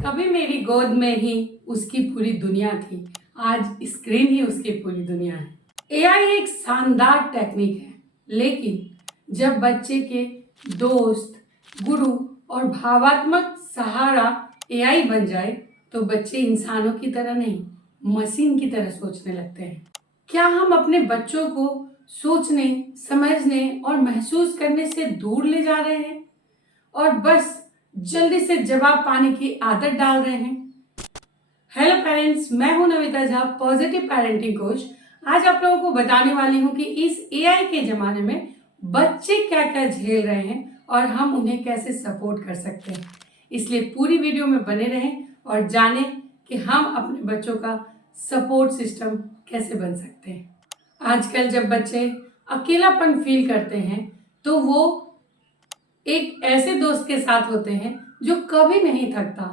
कभी मेरी गोद में ही उसकी पूरी दुनिया थी, आज स्क्रीन ही उसकी पूरी दुनिया है। एआई एक शानदार टेक्निक है, लेकिन जब बच्चे के दोस्त, गुरु और भावात्मक सहारा एआई बन जाए तो बच्चे इंसानों की तरह नहीं, मशीन की तरह सोचने लगते हैं। क्या हम अपने बच्चों को सोचने, समझने और महसूस करने से दूर ले जा रहे हैं और बस जल्दी से जवाब पाने की आदत डाल रहे हैं? हेलो पेरेंट्स, मैं हूं Navita Jha, positive parenting coach. आज आप लोगों को बताने वाली हूं कि इस एआई के जमाने में बच्चे क्या क्या झेल रहे हैं और हम उन्हें कैसे सपोर्ट कर सकते हैं। इसलिए पूरी वीडियो में बने रहें और जानें कि हम अपने बच्चों का सपोर्ट सिस्टम कैसे बन सकते हैं। आजकल जब बच्चे अकेलापन फील करते हैं तो वो एक ऐसे दोस्त के साथ होते हैं जो कभी नहीं थकता,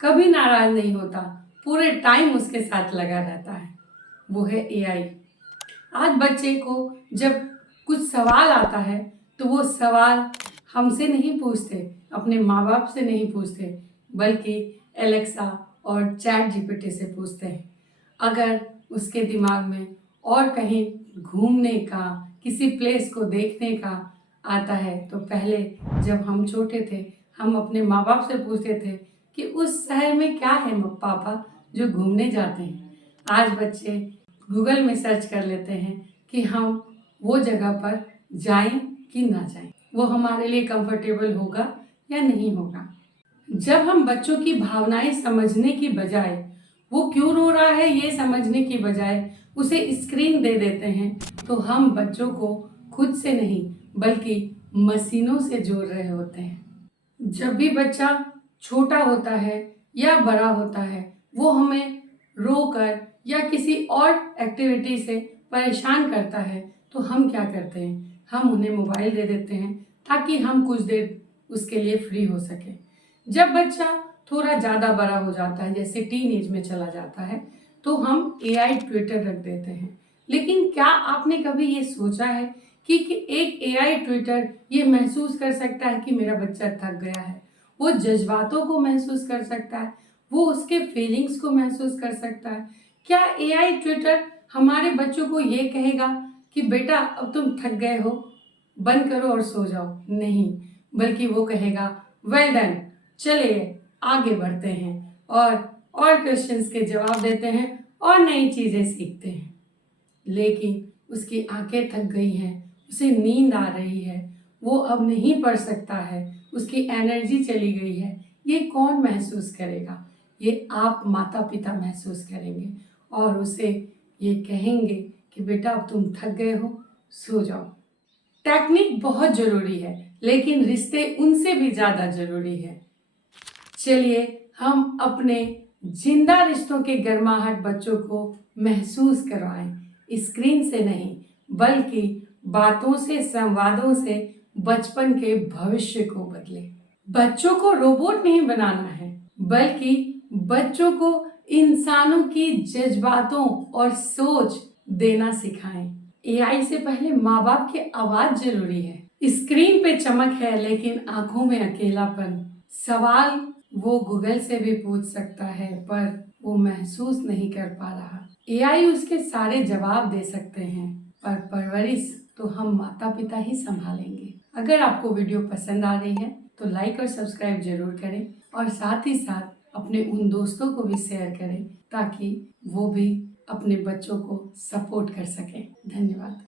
कभी नाराज नहीं होता, पूरे टाइम उसके साथ लगा रहता है। वो है एआई। आज बच्चे को जब कुछ सवाल आता है तो वो सवाल हमसे नहीं पूछते, अपने माँ बाप से नहीं पूछते, बल्कि एलेक्सा और चैट जीपीटी से पूछते हैं। अगर उसके दिमाग में और कहीं घूमने का, किसी प्लेस को देखने का आता है तो पहले जब हम छोटे थे हम अपने माँ बाप से पूछते थे कि उस शहर में क्या है पापा जो घूमने जाते हैं। आज बच्चे गूगल में सर्च कर लेते हैं कि हम वो जगह पर जाएं कि ना जाएं, वो हमारे लिए कंफर्टेबल होगा या नहीं होगा। जब हम बच्चों की भावनाएं समझने की बजाय, वो क्यों रो रहा है ये समझने की बजाय उसे स्क्रीन दे देते हैं तो हम बच्चों को खुद से नहीं बल्कि मशीनों से जोड़ रहे होते हैं। जब भी बच्चा छोटा होता है या बड़ा होता है वो हमें रोकर या किसी और एक्टिविटी से परेशान करता है तो हम क्या करते हैं, हम उन्हें मोबाइल दे देते हैं ताकि हम कुछ देर उसके लिए फ्री हो सके। जब बच्चा थोड़ा ज़्यादा बड़ा हो जाता है, जैसे टीन एज में चला जाता है, तो हम एआई ट्विटर रख देते हैं। लेकिन क्या आपने कभी ये सोचा है कि एक एआई ट्विटर ये महसूस कर सकता है कि मेरा बच्चा थक गया है, वो जज्बातों को महसूस कर सकता है, वो उसके फीलिंग्स को महसूस कर सकता है? क्या एआई ट्विटर हमारे बच्चों को ये कहेगा कि बेटा अब तुम थक गए हो, बंद करो और सो जाओ? नहीं, बल्कि वो कहेगा वेल डन, चलिए आगे बढ़ते हैं और क्वेश्चंस के जवाब देते हैं और नई चीजें सीखते हैं। लेकिन उसकी आंखें थक गई हैं, उसे नींद आ रही है, वो अब नहीं पढ़ सकता है, उसकी एनर्जी चली गई है, ये कौन महसूस करेगा? ये आप माता पिता महसूस करेंगे और उसे ये कहेंगे कि बेटा अब तुम थक गए हो, सो जाओ। टेक्निक बहुत जरूरी है, लेकिन रिश्ते उनसे भी ज्यादा जरूरी है। चलिए हम अपने जिंदा रिश्तों के गर्माहट बच्चों को महसूस करवाएं, स्क्रीन से नहीं बल्कि बातों से, संवादों से बचपन के भविष्य को बदले। बच्चों को रोबोट नहीं बनाना है, बल्कि बच्चों को इंसानों की जज्बातों और सोच देना सिखाएं। एआई से पहले माँ बाप की आवाज जरूरी है। स्क्रीन पे चमक है लेकिन आंखों में अकेलापन। सवाल वो गूगल से भी पूछ सकता है पर वो महसूस नहीं कर पा रहा। एआई उसके सारे जवाब दे सकते हैं पर परवरिश तो हम माता पिता ही संभालेंगे। अगर आपको वीडियो पसंद आ रही है तो लाइक और सब्सक्राइब जरूर करें और साथ ही साथ अपने उन दोस्तों को भी शेयर करें ताकि वो भी अपने बच्चों को सपोर्ट कर सकें। धन्यवाद।